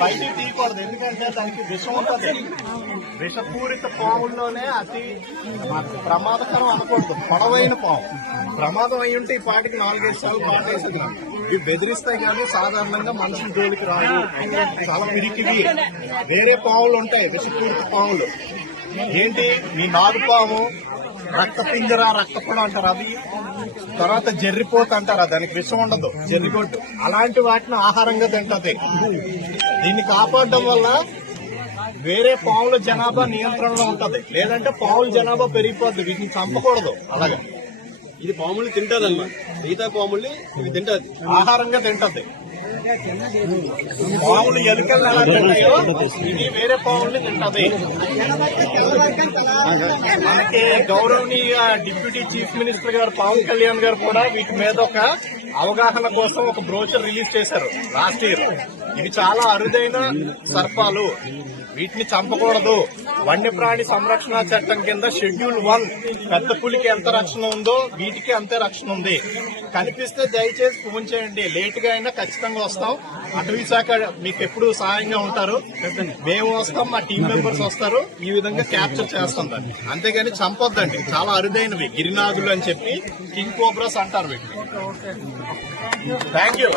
బయటికి తీయకూడదు. ఎందుకంటే దానికి విషం ఉంటుంది. విషపూరిత పాముల్లోనే అతి ప్రమాదకరం అనకూడదు. పొడవైన పాము. ప్రమాదం అయి ఉంటే ఈ పాటికి నాలుగైదు సార్లు పాటేసేది ఇవి బెదిరిస్తాయి కానీ సాధారణంగా మనుషుల జోలికి రాదు. చాలా పిరికివి. వేరే పాములు ఉంటాయి విషపూరిత పాములు. ఏంటి? ఈ నాగుపాము రక్త పింజర రక్తపుడు అంటారు. అవి తర్వాత జర్రిపోత అంటారు. దానికి విషం ఉండదు. జర్రిగొడ్డు అలాంటి వాటిని ఆహారంగా తింటది. దీన్ని కాపాడడం వల్ల వేరే పాముల జనాభా నియంత్రణలో ఉంటది. లేదంటే పాముల జనాభా పెరిగిపోద్ది. వీటిని చంపకూడదు. అలాగే. ఇది పాములు తింటది అన్నమాట మిగతా పాముల్ని ఇవి తింటది. ఆహారంగా తింటది. పాములు ఎలుకలు ఎలా తింటాయో ఇది వేరే పాముల్ని తింటది. మనకి గౌరవనీయ డిప్యూటీ చీఫ్ మినిస్టర్ గారు పవన్ కళ్యాణ్ గారు కూడా వీటి మీద ఒక అవగాహన కోసం ఒక బ్రోచర్ రిలీజ్ చేశారు లాస్ట్ ఇయర్. ఇవి చాలా అరుదైన సర్పాలు. వీటిని చంపకూడదు. వన్యప్రాణి సంరక్షణ చట్టం కింద షెడ్యూల్ వన్ పెద్ద పులికి ఎంత రక్షణ ఉందో వీటికి అంతే రక్షణ ఉంది. కనిపిస్తే దయచేసి ఫోన్ చేయండి. లేట్గా అయినా ఖచ్చితంగా వస్తాం. అటవీ శాఖ మీకు ఎప్పుడు సహాయంగా ఉంటారు మేము వస్తాం మా టీం మెంబర్స్ వస్తారు. ఈ విధంగా క్యాప్చర్ చేస్తాం దాన్ని. అంతేగాని చంపొద్దండి. చాలా అరుదైనవి. గిరినాథులు అని చెప్పి కింగ్ కోబ్రాస్ అంటారు వీటిని. Thank you